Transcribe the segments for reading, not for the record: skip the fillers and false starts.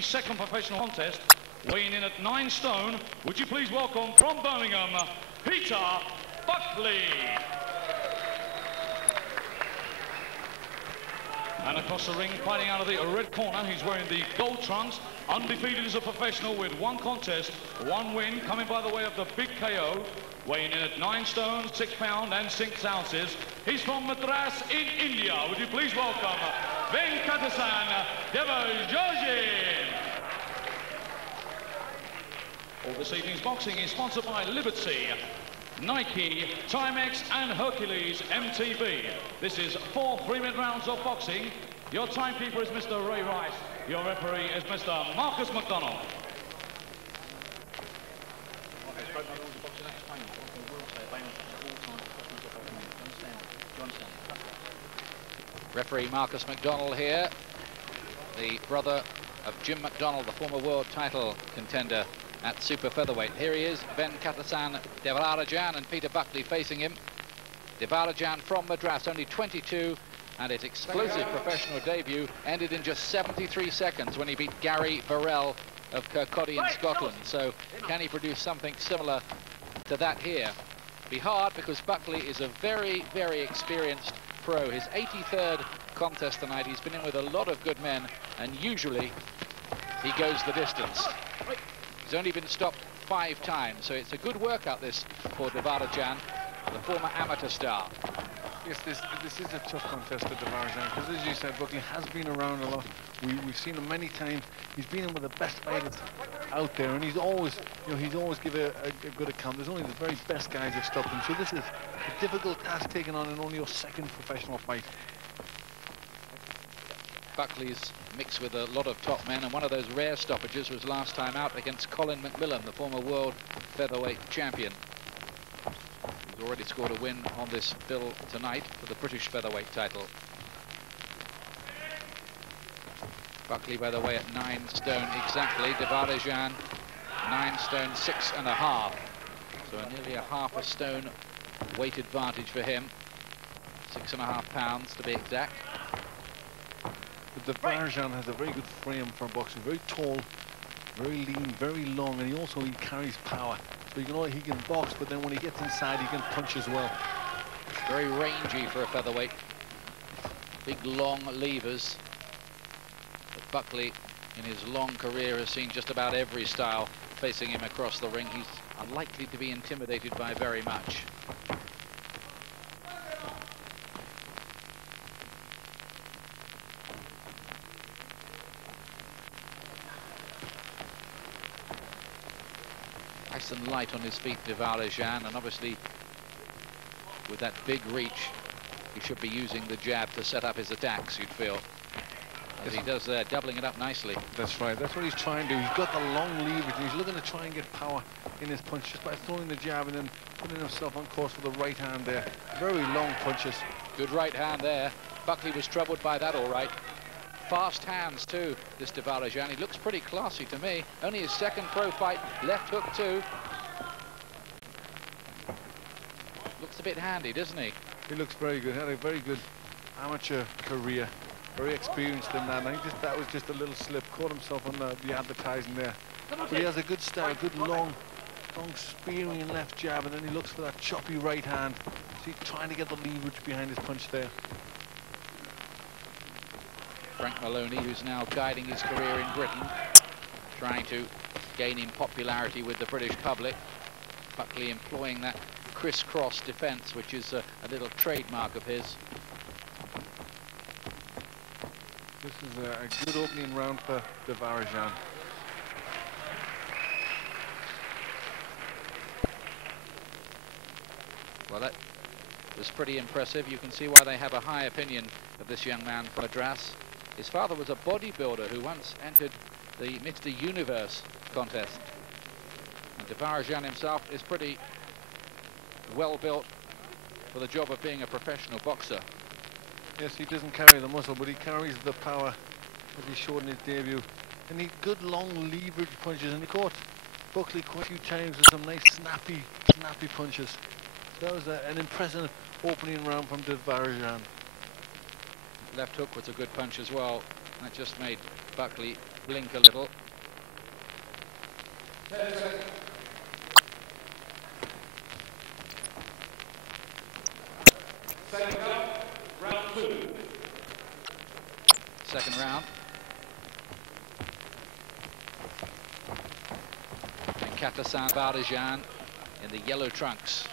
the second professional contest, weighing in at 9 stone. Would you please welcome from Birmingham, Peter Buckley. And across the ring, fighting out of the red corner, he's wearing the gold trunks, undefeated as a professional with 1 contest, 1 win, coming by the way of the big KO, weighing in at 9 stone, 6 pounds and 6 ounces. He's from Madras in India. Would you please welcome Devarajan. All this evening's boxing is sponsored by Liberty, Nike, Timex and Hercules MTB. This is 4 3-minute rounds of boxing. Your timekeeper is Mr. Ray Rice. Your referee is Mr. Marcus McDonald. Referee Marcus McDonald here, the brother of Jim McDonald, the former world title contender at super featherweight. Here he is, Venkatasan Devarajan and Peter Buckley facing him. Devarajan from Madras, only 22, and his explosive professional debut ended in just 73 seconds when he beat Gary Burrell of Kirkcaldy in Scotland. So can he produce something similar to that here? Be hard, because Buckley is a very, very experienced pro. His 83rd contest tonight. He's been in with a lot of good men, and usually he goes the distance. He's only been stopped 5 times, so it's a good workout this for Devarajan, the former amateur star. Yes, this is a tough contest for Devarajan, because as you said, Buckley has been around a lot. We've seen him many times. He's been in with the best fighters out there, and he's always, he's always give a good account. There's only the very best guys that stopped him. So this is a difficult task taken on in only your 2nd professional fight. Buckley's mixed with a lot of top men, and one of those rare stoppages was last time out against Colin McMillan, the former world featherweight champion. He's already scored a win on this bill tonight for the British featherweight title. Buckley, by the way, at 9 stone exactly. Devarajan 9 stone 6.5. So nearly a half a stone weight advantage for him. 6.5 pounds to be exact. But Devarajan has a very good frame for boxing. Very tall, very lean, very long, and he carries power. So he can box, but then when he gets inside, he can punch as well. Very rangy for a featherweight. Big long levers. But Buckley, in his long career, has seen just about every style facing him across the ring. He's unlikely to be intimidated by very much. Nice and light on his feet, Devarajan, and obviously with that big reach, he should be using the jab to set up his attacks, you'd feel. As he does there, doubling it up nicely. That's right, that's what he's trying to do. He's got the long leverage, and he's looking to try and get power in his punch just by throwing the jab and then putting himself on course with the right hand there. Very long punches. Good right hand there. Buckley was troubled by that, all right. Fast hands too, this Devarajan. He looks pretty classy to me. Only his 2nd pro fight, left hook too. Looks a bit handy, doesn't he? He looks very good. Had a very good amateur career. Very experienced in that. And I think that was just a little slip. Caught himself on the advertising there. But he has a good style, good long spearing left jab, and then he looks for that choppy right hand. So he's trying to get the leverage behind his punch there. Frank Maloney, who's now guiding his career in Britain, trying to gain in popularity with the British public. Buckley employing that crisscross defence, which is a little trademark of his. This is a good opening round for Devarajan. Well, that was pretty impressive. You can see why they have a high opinion of this young man from Madras. His father was a bodybuilder who once entered the Mr. Universe contest. And Devarajan himself is pretty well built for the job of being a professional boxer. Yes, he doesn't carry the muscle, but he carries the power, as he showed in his debut. And he good long leverage punches, and he caught Buckley quite a few times with some nice snappy punches. So that was an impressive opening round from Devarajan. Left hook was a good punch as well. That just made Buckley blink a little. Second round. And Devarajan in the yellow trunks.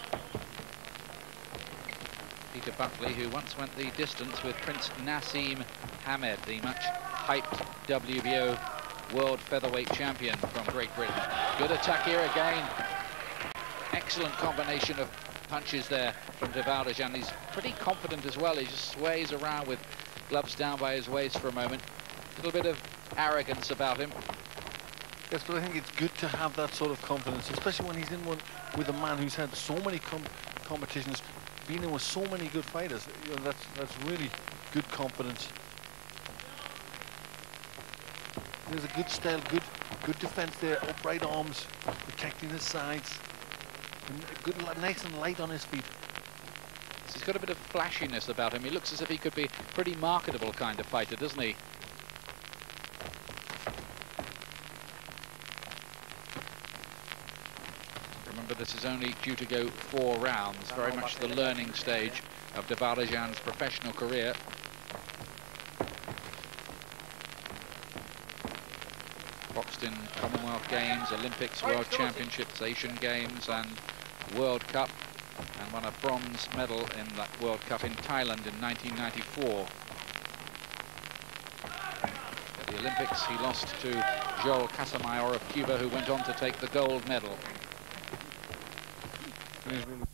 Peter Buckley, who once went the distance with Prince Nassim Hamed, the much-hyped WBO world featherweight champion from Great Britain. Good attack here again. Excellent combination of punches there from Devarajan. He's pretty confident as well. He just sways around with gloves down by his waist for a moment. A little bit of arrogance about him. Yes, but I think it's good to have that sort of confidence, especially when he's in one with a man who's had so many competitions, been in with so many good fighters. You know, that's really good confidence. There's a good style, good defense there, upright arms, protecting his sides, and good, nice and light on his feet. He's got a bit of flashiness about him. He looks as if he could be a pretty marketable kind of fighter, doesn't he? Remember, this is only due to go 4 rounds, very much the learning stage of Devarajan's professional career. Boxed in Commonwealth Games, Olympics, World Championships, Asian Games and World Cup, and won a bronze medal in that World Cup in Thailand in 1994. At the Olympics, he lost to Joel Casamayor of Cuba, who went on to take the gold medal. He's really